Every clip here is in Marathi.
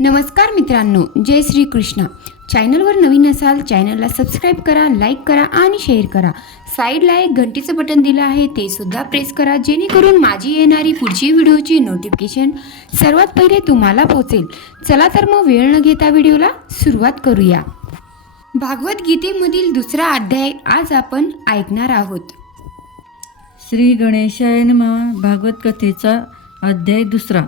नमस्कार मित्रांनो, जय श्री कृष्ण. चॅनलवर नवीन असाल चॅनलला सबस्क्राईब करा, लाईक करा आणि शेअर करा. साईडला एक घंटीचं बटन दिलं आहे ते सुद्धा प्रेस करा, जेणेकरून माझी येणारी पुढची व्हिडिओची नोटिफिकेशन सर्वात पहिले तुम्हाला पोहोचेल. चला तर मग वेळ न घेता व्हिडिओला सुरुवात करूया. भागवत गीतेमधील दुसरा अध्याय आज आपण ऐकणार आहोत. श्री गणेशाय नमः. भागवत कथेचा अध्याय दुसरा.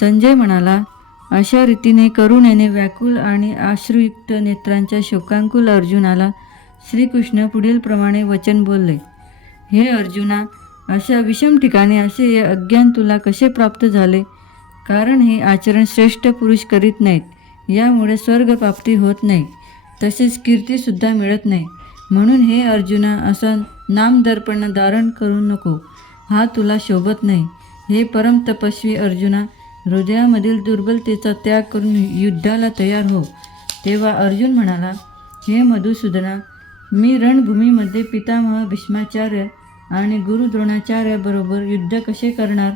संजय म्हणाला, अशा रीतीने करुणेने व्याकुल आणि अश्रुयुक्त नेत्रांच्या शोकांकुल अर्जुनाला श्रीकृष्ण पुढील प्रमाणे वचन बोलले. हे अर्जुना, अशा विषम ठिकाणी असे हे अज्ञान तुला कसे प्राप्त झाले? कारण हे आचरण श्रेष्ठ पुरुष करीत नाहीत. यामुळे स्वर्गप्राप्ती होत नाही, तसेच कीर्तीसुद्धा मिळत नाही. म्हणून हे अर्जुना, असं नामदर्पण धारण करू नको. हा तुला शोभत नाही. हे परम तपस्वी अर्जुना, हृदयामधील दुर्बलतेचा त्याग करून युद्धाला तयार हो. तेव्हा अर्जुन म्हणाला, हे मधुसूदना, मी रणभूमीमध्ये पितामह भीष्माचार्य आणि गुरु द्रोणाचार्याबरोबर युद्ध कसे करणार?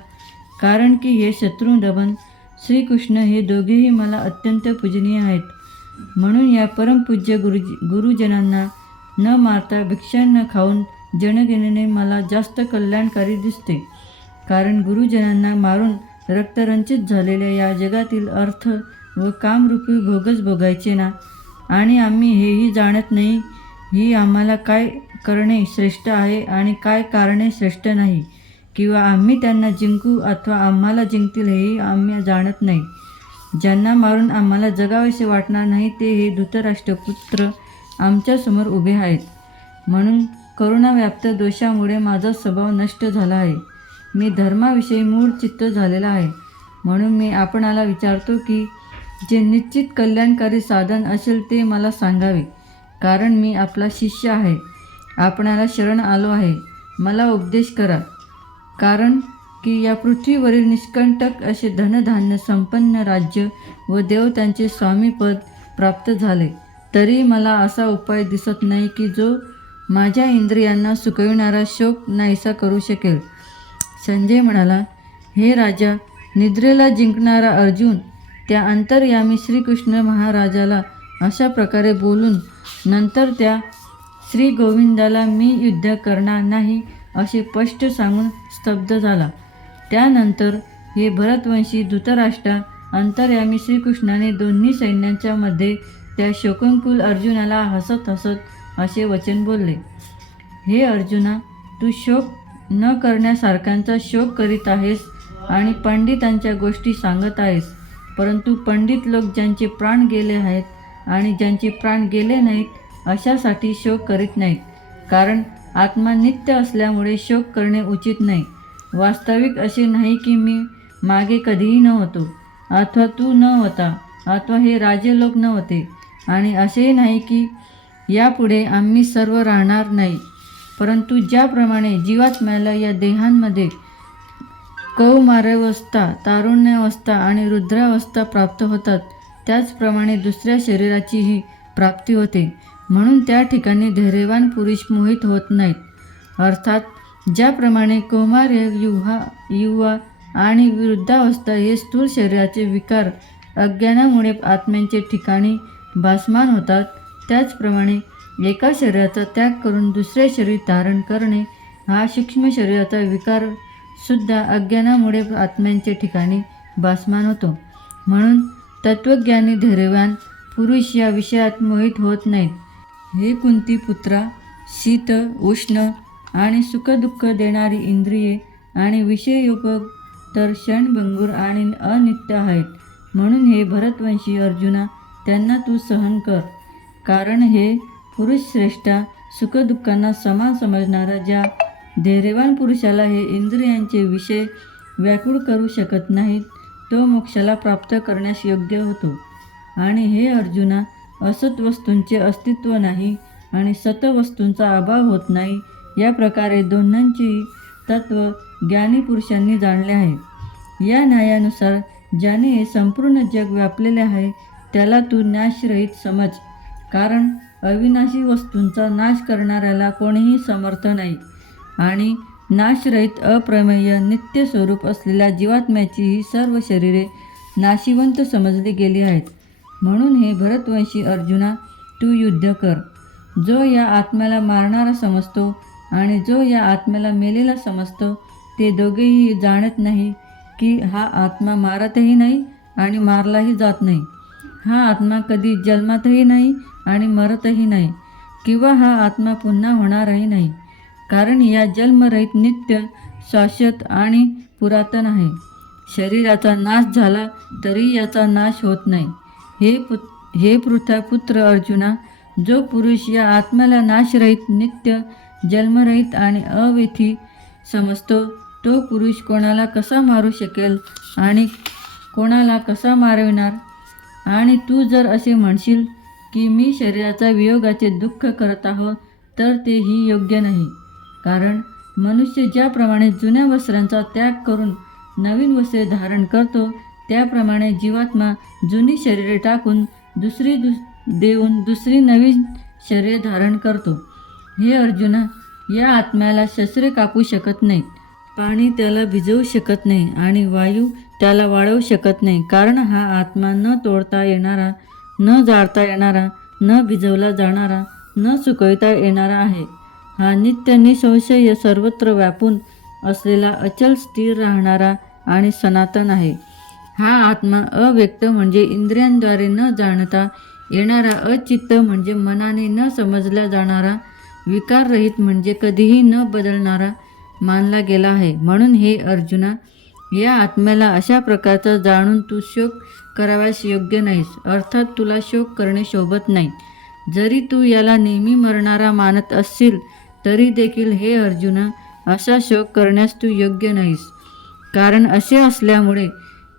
कारण की हे शत्रुदमन श्रीकृष्ण हे दोघेही मला अत्यंत पूजनीय आहेत. म्हणून या परमपूज्य गुरुजनांना न मारता भिक्षा न खाऊन जनगणने मला जास्त कल्याणकारी दिसते. कारण गुरुजनांना मारून रक्तरंजित झालेल्या या जगातील अर्थ व कामरूपी भोगच भोगायचे ना. आणि आम्ही हेही जाणत नाही ही आम्हाला काय करणे श्रेष्ठ आहे आणि काय कारणे श्रेष्ठ नाही, किंवा आम्ही त्यांना जिंकू अथवा आम्हाला जिंकतील हेही आम्ही जाणत नाही. ज्यांना मारून आम्हाला जगावेसे वाटणार नाही ते हे धृतराष्ट्रपुत्र आमच्यासमोर उभे आहेत. म्हणून करुणाव्याप्त दोषामुळे माझा स्वभाव नष्ट झाला आहे. मी धर्माविषयी मूळ चित्त झालेला आहे. म्हणून मी आपणाला विचारतो की जे निश्चित कल्याणकारी साधन असेल ते मला सांगावे. कारण मी आपला शिष्य आहे. आपणाला शरण आलो आहे. मला उपदेश करा. कारण की या पृथ्वीवरील निष्कंटक असे धनधान्य संपन्न राज्य व देवतांचे स्वामीपद प्राप्त झाले, तरी मला असा उपाय दिसत नाही की जो माझ्या इंद्रियांना सुकविणारा शोक नाहीसा करू शकेल. संजय म्हणाला, हे राजा, निद्रेला जिंकणारा अर्जुन त्या अंतर्यामी श्रीकृष्ण महाराजाला अशा प्रकारे बोलून नंतर त्या श्री गोविंदाला मी युद्ध करणार नाही असे स्पष्ट सांगून स्तब्ध झाला. त्यानंतर हे भरतवंशी धृतराष्ट्र अंतर्यामी श्रीकृष्णाने दोन्ही सैन्यांच्या मध्ये त्या शोकंकुल अर्जुनाला हसत हसत असे वचन बोलले. हे अर्जुना, तू शोक न करण्यासारख्यांचा शोक करीत आहेस आणि पंडितांच्या गोष्टी सांगत आहेस. परंतु पंडित लोक ज्यांचे प्राण गेले आहेत आणि ज्यांचे प्राण गेले नाहीत अशासाठी शोक करीत नाहीत. कारण आत्मा नित्य असल्यामुळे शोक करणे उचित नाही. वास्तविक असे नाही की मी मागे कधीही नव्हतो, अथवा तू न होता, अथवा हे राजे लोक नव्हते, आणि असेही नाही की यापुढे आम्ही सर्व राहणार नाही. परंतु ज्याप्रमाणे जीवात्म्याला या देहांमध्ये कौमारावस्था, तारुण्यावस्था आणि रुद्रावस्था प्राप्त होतात, त्याचप्रमाणे दुसऱ्या शरीराचीही प्राप्ती होते. म्हणून त्या ठिकाणी धैर्यवान पुरुष मोहित होत नाहीत. अर्थात ज्याप्रमाणे कौमार्य, युवा आणि वृद्धावस्था हे स्थूल शरीराचे विकार अज्ञानामुळे आत्म्यांचे ठिकाणी भासमान होतात, त्याचप्रमाणे एका शरीराचा त्याग करून दुसरे शरीर धारण करणे हा सूक्ष्म शरीराचा विकार सुद्धा अज्ञानामुळे आत्म्यांच्या ठिकाणी भासमान होतो. म्हणून तत्त्वज्ञानी धैर्यवान पुरुष या विषयात मोहित होत नाहीत. हे कुंती पुत्रा, शीत, उष्ण आणि सुखदुःख देणारी इंद्रिये आणि विषयोपभोग तर क्षणभंगूर आणि अनित्य आहेत. म्हणून हे भरतवंशी अर्जुना, त्यांना तू सहन कर. कारण हे पुरुष श्रेष्ठा, सुखदुःखांना समान समजणारा ज्या धैर्यवान पुरुषाला हे इंद्रियांचे विषय व्याकुळ करू शकत नाहीत, तो मोक्षाला प्राप्त करण्यास योग्य होतो. आणि हे अर्जुना, असत वस्तूंचे अस्तित्व नाही आणि सत वस्तूंचा अभाव होत नाही, या प्रकारे दोन्हांचेही तत्त्व ज्ञानी पुरुषांनी जाणले आहे. या न्यायानुसार ज्याने हे संपूर्ण जग व्यापलेले आहे त्याला तू नाशरहित समज. कारण अविनाशी वस्तूंचा नाश करणाऱ्याला कोणीही समर्थ नाही. आणि नाशरहित अप्रमेय नित्य स्वरूप असलेल्या जीवात्म्याची ही सर्व शरीरे नाशिवंत समजले गेले आहेत. म्हणून हे भरतवंशी अर्जुना, तू युद्ध कर. जो या आत्म्याला मारणारा समजतो आणि जो या आत्म्याला मेलेला समजतो, ते दोघेही जाणत नाही की हा आत्मा मारतही नाही आणि मारलाही जात नाही. हा आत्मा कधी जन्मातही नाही आणि मरतही नाही, किंवा हा आत्मा पुन्हा होणारही नाही, कारण या जन्मरहित नित्य, शाश्वत आणि पुरातन आहे. शरीराचा नाश झाला तरी याचा नाश होत नाही. हे पुत्र अर्जुना, जो पुरुष या आत्म्याला नाशरहित, नित्य, जन्मरहित आणि अवेथी समजतो, तो पुरुष कोणाला कसा मारू शकेल आणि कोणाला कसा मारविणार? आणि तू जर असे म्हणशील की मी शरीराचा वियोगाचे दुःख करत आहो, तर तेही योग्य नाही. कारण मनुष्य ज्याप्रमाणे जुन्या वस्त्रांचा त्याग करून नवीन वस्त्रे धारण करतो, त्याप्रमाणे जीवात्मा जुनी शरीरे टाकून दुसरी नवीन शरीरे धारण करतो. हे अर्जुना, या आत्म्याला शस्त्रे कापू शकत नाहीत, पाणी त्याला भिजवू शकत नाही आणि वायू त्याला वाढवू शकत नाही, कारण हा आत्मा न तोडता येणारा, न जाळता येणारा, न भिजवला जाणारा, न सुकविता येणारा आहे. हा नित्य, निसंशय, सर्वत्र व्यापून असलेला, अचल स्थिर राहणारा आणि सनातन आहे. हा आत्मा अव्यक्त म्हणजे इंद्रियांद्वारे न जाणता येणारा, अचित्त म्हणजे मनाने न समजला जाणारा, विकाररहित म्हणजे कधीही न बदलणारा मानला गेला आहे. म्हणून हे अर्जुना, या आत्म्याला अशा प्रकारचा जाणून तू शोक कराव्यास योग्य नाहीस. अर्थात तुला शोक करणे शोभत नाही. जरी तू याला नेहमी मरणारा मानत असशील तरी देखील हे अर्जुना, असा शोक करण्यास तू योग्य नाहीस. कारण असे असल्यामुळे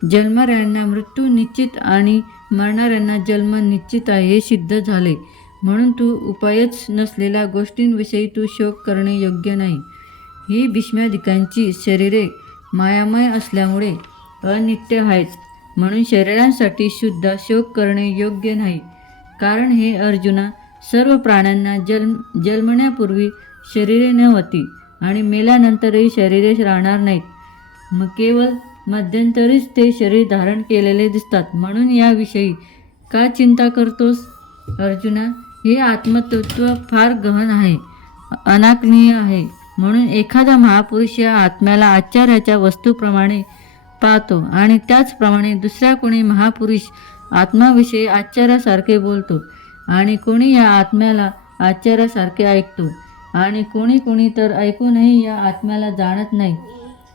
जन्मणाऱ्यांना मृत्यू निश्चित आणि मरणाऱ्यांना जन्म निश्चित आहे, हे सिद्ध झाले. म्हणून तू उपायच नसलेल्या गोष्टींविषयी तू शोक करणे योग्य नाही. ही भीष्मादिकांची शरीरे मायामय असल्यामुळे अनित्य आहेत. म्हणून शरीरांसाठी शुद्ध शोक करणे योग्य नाही. कारण हे अर्जुना, सर्व प्राण्यांना जन्मण्यापूर्वी शरीरे न होती आणि मेल्यानंतरही शरीरे राहणार नाहीत. मग केवळ मध्यंतरीच ते शरीर धारण केलेले दिसतात. म्हणून याविषयी का चिंता करतोस? अर्जुना, हे आत्मतत्व फार गहन आहे, अनाकलनीय आहे. म्हणून एखादा महापुरुष या आत्म्याला आचार्याच्या वस्तूप्रमाणे पाहतो आणि त्याचप्रमाणे दुसरा कोणी महापुरुष आत्माविषयी आचार्यासारखे बोलतो आणि कोणी या आत्म्याला आचार्यासारखे ऐकतो आणि कोणी तर ऐकूनही या आत्म्याला जाणत नाही.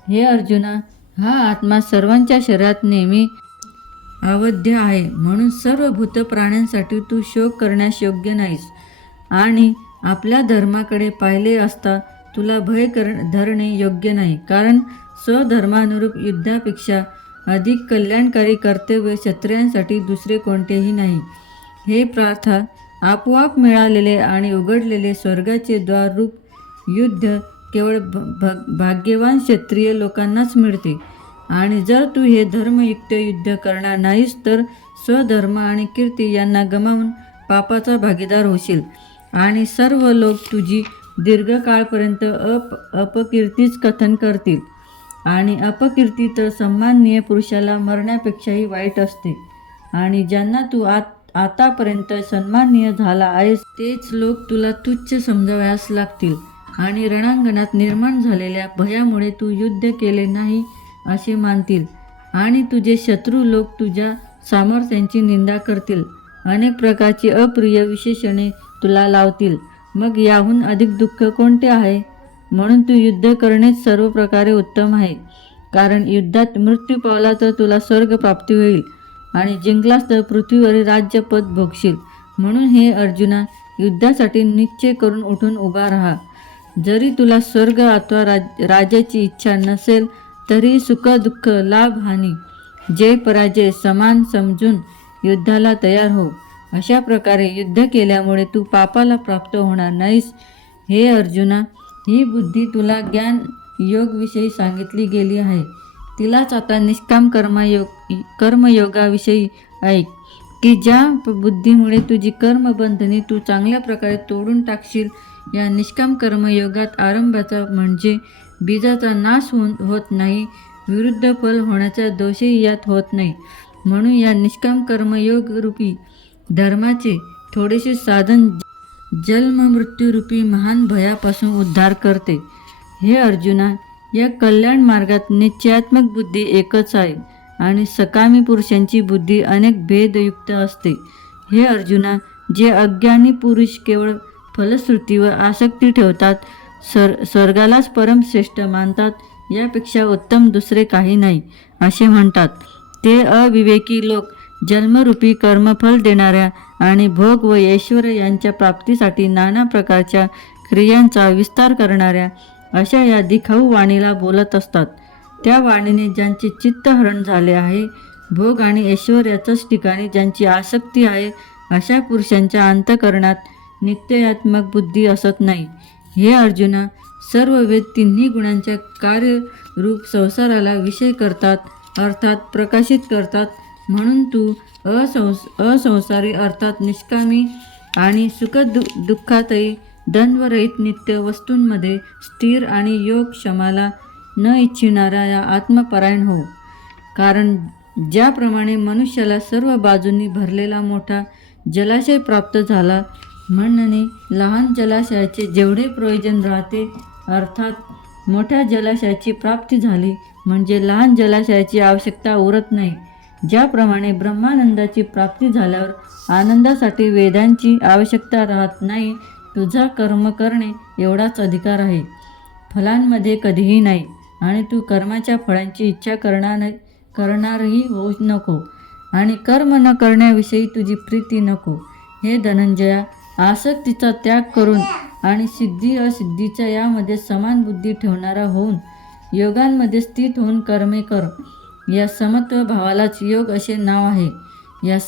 हे अर्जुना, हा आत्मा सर्वांच्या शरीरात नेहमी अवध्य आहे. म्हणून सर्व भूत प्राण्यांसाठी तू शोक करण्यास योग्य नाहीस. आणि आपल्या धर्माकडे पाहिले असता तुला भय धरणे योग्य नाही. कारण स्वधर्मानुरूप युद्धापेक्षा अधिक कल्याणकारी कर्तव्य क्षत्रियांसाठी दुसरे कोणतेही नाही. हे पार्था, आपोआप मिळालेले आणि उघडलेले स्वर्गाचे द्वाररूप युद्ध केवळ भाग्यवान क्षत्रिय लोकांनाच मिळते. आणि जर तू हे धर्मयुक्त युद्ध करणार नाहीस तर स्वधर्म आणि कीर्ती यांना गमावून पापाचा भागीदार होशील आणि सर्व लोक तुझी दीर्घकाळपर्यंत अपकीर्तीच कथन करतील. आणि अपकीर्ती तर सन्माननीय पुरुषाला मरण्यापेक्षाही वाईट असते. आणि ज्यांना तू आतापर्यंत सन्माननीय झाला आहेस तेच लोक तुला तुच्छ समजावयास लागतील आणि रणांगणात निर्माण झालेल्या भयामुळे तू युद्ध केले नाही असे मानतील. आणि तुझे शत्रू लोक तुझ्या सामर्थ्यांची निंदा करतील, अनेक प्रकारची अप्रिय विशेषणे तुला लावतील. मग याहून अधिक दुःख कोणते आहे? म्हणून तू युद्ध करणेच सर्व प्रकारे उत्तम आहे. कारण युद्धात मृत्यू पावला तर तुला स्वर्ग प्राप्ती होईल आणि जिंकलास तर पृथ्वीवरील राज्यपद भोगशील. म्हणून हे अर्जुना, युद्धासाठी निश्चय करून उठून उभा राहा. जरी तुला स्वर्ग अथवा राज्याची इच्छा नसेल तरी सुख दुःख, लाभ हानी, जय पराजय समान समजून युद्धाला तयार हो. अशा प्रकारे युद्ध केल्यामुळे तू पापाला प्राप्त होणार नाहीस. हे अर्जुना, ही बुद्धी तुला ज्ञान योगविषयी सांगितली गेली आहे. तिलाच आता निष्काम कर्मयोगाविषयी ऐक, की ज्या बुद्धीमुळे तुझी कर्मबंधने तू चांगल्या प्रकारे तोडून टाकशील. या निष्काम कर्मयोगात आरंभाचा म्हणजे बीजाचा नाश होत नाही, विरुद्ध फल होण्याचा दोषही यात होत नाही. म्हणून या निष्काम कर्मयोग रूपी धर्माचे थोडेसे साधन जन्म मृत्यूरूपी महान भयापासून उद्धार करते. हे अर्जुना, या कल्याण मार्गात निश्चयात्मक बुद्धी एकच आहे आणि सकामी पुरुषांची बुद्धी अनेक भेदयुक्त असते. हे अर्जुना, जे अज्ञानी पुरुष केवळ फलश्रुतीवर आसक्ती ठेवतात, स्वर्गालाच परमश्रेष्ठ मानतात, यापेक्षा उत्तम दुसरे काही नाही असे म्हणतात, ते अविवेकी लोक जन्मरूपी कर्मफल देणाऱ्या आणि भोग व ऐश्वर यांच्या प्राप्तीसाठी नाना प्रकारच्या क्रियांचा विस्तार करणाऱ्या अशा या दिखाऊ वाणीला बोलत असतात. त्या वाणीने ज्यांचे चित्तहरण झाले आहे, भोग आणि ऐश्वर्याच्याच ठिकाणी ज्यांची आसक्ती आहे, अशा पुरुषांच्या अंतःकरणात नित्यात्मक बुद्धी असत नाही. हे अर्जुना, सर्व वेद तिन्ही गुणांच्या कार्यरूप संसाराला विषय करतात, अर्थात प्रकाशित करतात. म्हणून तू असंसारी अर्थात निष्कामी आणि दुःखातही द्वंद्वरहित नित्य वस्तूंमध्ये स्थिर आणि योग क्षमाला न इच्छिणारा या आत्मपरायण हो. कारण ज्याप्रमाणे मनुष्याला सर्व बाजूंनी भरलेला मोठा जलाशय प्राप्त झाला, म्हणणे लहान जलाशयाचे जेवढे प्रयोजन राहते, अर्थात मोठ्या जलाशयाची प्राप्ती झाली म्हणजे लहान जलाशयाची आवश्यकता उरत नाही. ज्याप्रमाणे ब्रह्मानंदाची प्राप्ती झाल्यावर आनंदासाठी वेदांची आवश्यकता राहत नाही, तुझा कर्म करणे एवढाच अधिकार आहे, फलांमध्ये कधीही नाही. आणि तू कर्माच्या फळांची इच्छा करणारही होऊ नको आणि कर्म न करण्याविषयी तुझी प्रीती नको. हे धनंजया, आसक्तीचा त्याग करून आणि सिद्धी असिद्धीच्या यामध्ये समान बुद्धी ठेवणारा होऊन योगांमध्ये स्थित होऊन कर्मे कर. या समत्व भावालाच योग असे नाव आहे. या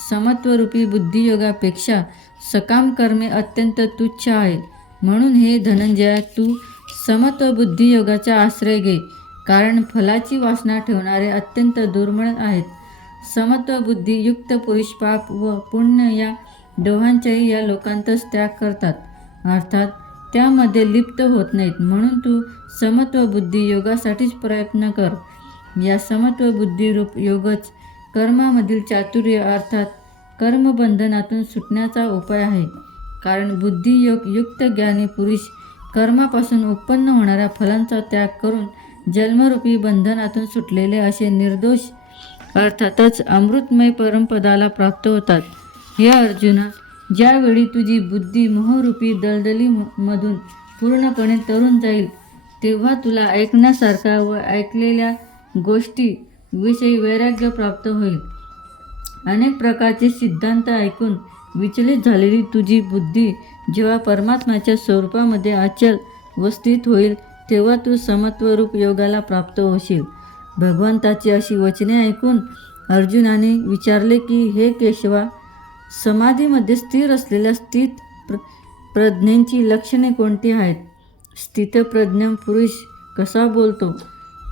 समत्वरूपी बुद्धियोगापेक्षा सकाम कर्मे अत्यंत तुच्छ आहेत. म्हणून हे धनंजया, तू समत्व बुद्धियोगाचा आश्रय घे, कारण फलाची वासना ठेवणारे अत्यंत दुर्मिळ आहेत. समत्व बुद्धियुक्त पुरुष पाप व पुण्य या दोहांच्याही या लोकांतच त्याग करतात, अर्थात त्यामध्ये लिप्त होत नाहीत. म्हणून तू समत्व बुद्धी योगासाठीच प्रयत्न कर. या समत्व बुद्धिरूप योगच कर्मामधील चातुर्य अर्थात कर्मबंधनातून सुटण्याचा उपाय आहे. कारण बुद्धियोग युक्त ज्ञानी पुरुष कर्मापासून उत्पन्न होणाऱ्या फलांचा त्याग करून जन्मरूपी बंधनातून सुटलेले असे निर्दोष अर्थातच अमृतमय परमपदाला प्राप्त होतात. हे अर्जुना, ज्यावेळी तुझी बुद्धी मोहरूपी दलदलीमधून पूर्णपणे तरून जाईल, तेव्हा तुला ऐकण्यासारखा व ऐकलेल्या गोष्टी विषयी वैराग्य प्राप्त होईल. अनेक प्रकारचे सिद्धांत ऐकून विचलित झालेली तुझी बुद्धी जेव्हा परमात्म्याच्या स्वरूपामध्ये अचल व स्थित होईल, तेव्हा तू समत्वरूप योगाला प्राप्त होशील. भगवंताची अशी वचने ऐकून अर्जुनाने विचारले की, हे केशवा, समाधीमध्ये स्थिर असलेल्या स्थित प्रज्ञेची लक्षणे कोणती आहेत? स्थितप्रज्ञ पुरुष कसा बोलतो,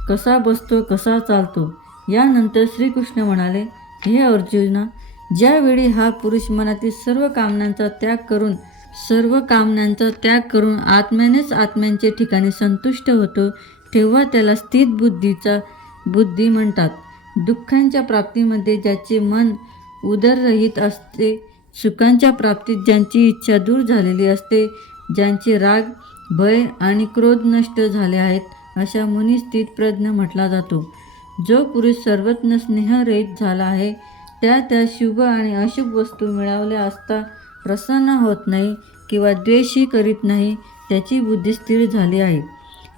कसा बसतो, कसा चालतो? यानंतर श्रीकृष्ण म्हणाले, हे अर्जुना, ज्यावेळी हा पुरुष मनातील सर्व कामनांचा त्याग करून आत्म्यानेच आत्म्यांचे ठिकाणी संतुष्ट होतो, तेव्हा त्याला स्थित बुद्धी म्हणतात. दुःखांच्या प्राप्तीमध्ये ज्याचे मन उदररहित असते, सुखांच्या प्राप्तीत ज्यांची इच्छा दूर झालेली असते, ज्यांचे राग, भय आणि क्रोध नष्ट झाले आहेत, अशा मुनी स्थित प्रज्ञ म्हटला जातो. जो पुरुष सर्वज्ञ स्नेहरहित झाला आहे, त्या शुभ आणि अशुभ वस्तू मिळवल्या असता प्रसन्न होत नाही किंवा द्वेषही करीत नाही, त्याची बुद्धी स्थिर झाली आहे.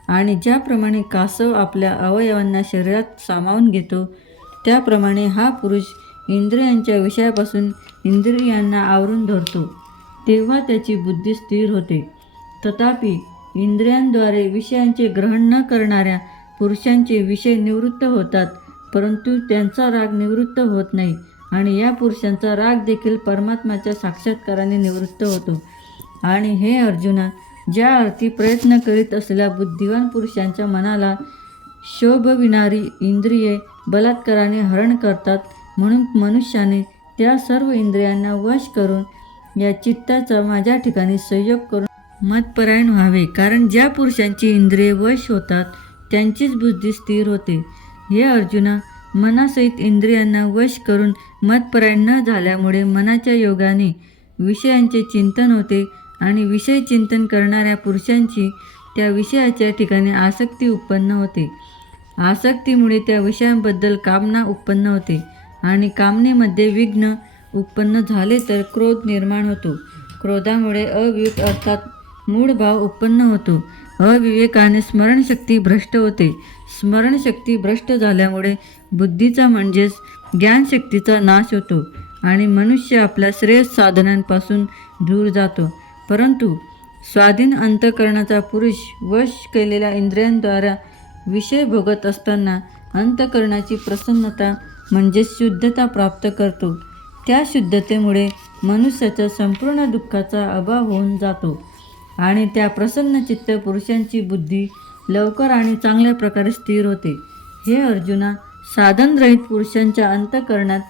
आणि ज्याप्रमाणे कासव आपल्या अवयवांना शरीरात सामावून घेतो, त्याप्रमाणे हा पुरुष इंद्रियांच्या विषयापासून इंद्रियांना आवरून धरतो, तेव्हा त्याची बुद्धी स्थिर होते. तथापि इंद्रियांद्वारे विषयांचे ग्रहण न करणाऱ्या पुरुषांचे विषय निवृत्त होतात, परंतु त्यांचा राग निवृत्त होत नाही. आणि या पुरुषांचा राग देखील परमात्म्याच्या साक्षात्काराने निवृत्त होतो. आणि हे अर्जुना, ज्या अर्थी प्रयत्न करीत असलेल्या बुद्धिवान पुरुषांच्या मनाला शोभविणारी इंद्रिये बलात्काराने हरण करतात, म्हणून मनुष्याने त्या सर्व इंद्रियांना वश करून या चित्ताचा माझ्या ठिकाणी संयोग करून मतपरायण व्हावे. कारण ज्या पुरुषांची इंद्रिये वश होतात, त्यांचीच बुद्धी स्थिर होते. हे अर्जुना, मनासहित इंद्रियांना वश करून मतपरायण न झाल्यामुळे मनाच्या योगाने विषयांचे चिंतन होते आणि विषय चिंतन करणाऱ्या पुरुषांची त्या विषयाच्या ठिकाणी आसक्ती उत्पन्न होते. आसक्तीमुळे त्या विषयांबद्दल कामना उत्पन्न होते आणि कामनेमध्ये विघ्न उत्पन्न झाले तर क्रोध निर्माण होतो. क्रोधामुळे अविवेक अर्थात मूढ भाव उत्पन्न होतो. अविवेकाने स्मरणशक्ती भ्रष्ट होते. स्मरणशक्ती भ्रष्ट झाल्यामुळे बुद्धीचा म्हणजेच ज्ञानशक्तीचा नाश होतो आणि मनुष्य आपल्या श्रेयस साधनांपासून दूर जातो. परंतु स्वाधीन अंतःकरणाचा पुरुष वश केलेल्या इंद्रियांद्वारा विषय भोगत असताना अंतःकरणाची प्रसन्नता म्हणजे शुद्धता प्राप्त करतो. त्या शुद्धतेमुळे मनुष्याच्या संपूर्ण दुःखाचा अभाव होऊन जातो आणि त्या प्रसन्नचित्त पुरुषांची बुद्धी लवकर आणि चांगल्या प्रकारे स्थिर होते. हे अर्जुना, साधनरहित पुरुषांच्या अंतःकरणात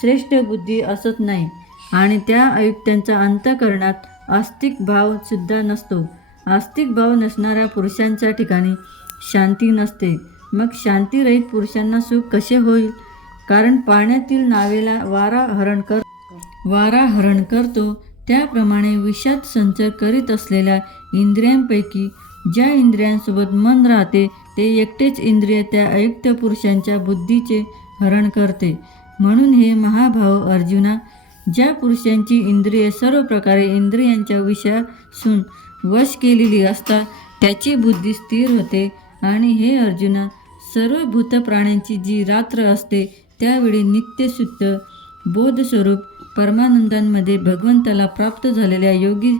श्रेष्ठ बुद्धी असत नाही आणि त्या अयुक्त्यांच्या अंतःकरणात आस्तिक भाव सुद्धा नसतो. आस्तिक भाव नसणाऱ्या पुरुषांच्या ठिकाणी शांती नसते. मग शांतीरहित पुरुषांना सुख कसे होईल? कारण पाण्यातील नावेला वारा हरण करतो त्याप्रमाणे विषात संचार करीत असलेल्या इंद्रियांपैकी ज्या इंद्रियांसोबत मन राहते ते एकटेच इंद्रिय त्या अयुक्त पुरुषांच्या बुद्धीचे हरण करते. म्हणून हे महाभाव अर्जुना, ज्या पुरुषांची इंद्रिये सर्व प्रकारे इंद्रियांच्या विषयासून वश केलेली असतात त्याची बुद्धी स्थिर होते. आणि हे अर्जुना, सर्व भूतप्राण्यांची जी रात्र असते त्यावेळी नित्यशुद्ध बोधस्वरूप परमानंदांमध्ये भगवंताला प्राप्त झालेल्या योगी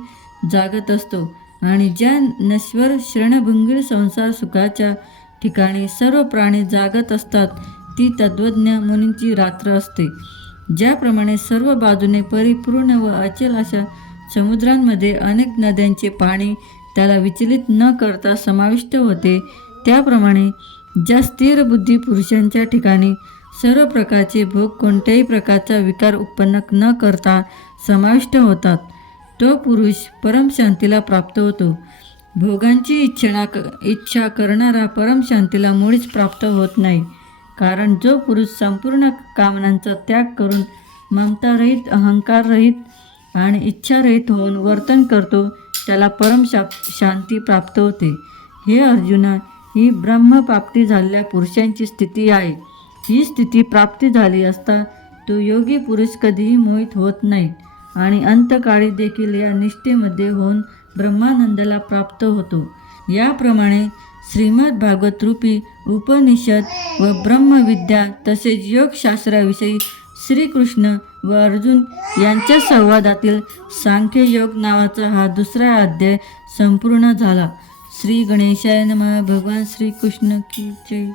जागत असतो आणि ज्या नश्वर श्रणभंगीर संसार सुखाच्या ठिकाणी सर्व प्राणी जागत असतात ती तत्वज्ञ मुनींची रात्र असते. ज्याप्रमाणे सर्व बाजूने परिपूर्ण व अचल अशा समुद्रांमध्ये अनेक नद्यांचे पाणी त्याला विचलित न करता समाविष्ट होते, त्याप्रमाणे ज्या स्थिर बुद्धी पुरुषांच्या ठिकाणी सर्व प्रकारचे भोग कोणत्याही प्रकारचा विकार उत्पन्न न करता समाविष्ट होतात, तो पुरुष परमशांतीला प्राप्त होतो. भोगांची इच्छा करणारा परमशांतीला मुळीच प्राप्त होत नाही. कारण जो पुरुष संपूर्ण कामनांचा त्याग करून ममतारहित, अहंकाररहित आणि इच्छारहित होऊन वर्तन करतो त्याला शांती प्राप्त होते. हे अर्जुना, ही ब्रह्मप्राप्ती झालेल्या पुरुषांची स्थिती आहे. ही स्थिती प्राप्ती झाली असता तो योगी पुरुष कधीही मोहित होत नाही आणि अंतकाळी देखील या निष्ठेमध्ये होऊन ब्रह्मानंदाला प्राप्त होतो. याप्रमाणे श्रीमद भागवत रूपी उपनिषद व ब्रह्मविद्या तसेच योगशास्त्राविषयी श्रीकृष्ण व अर्जुन यांच्या संवादातील सांख्ययोग नावाचा हा दुसरा अध्याय संपूर्ण झाला. श्री गणेशाय नमः. भगवान श्रीकृष्ण की जय.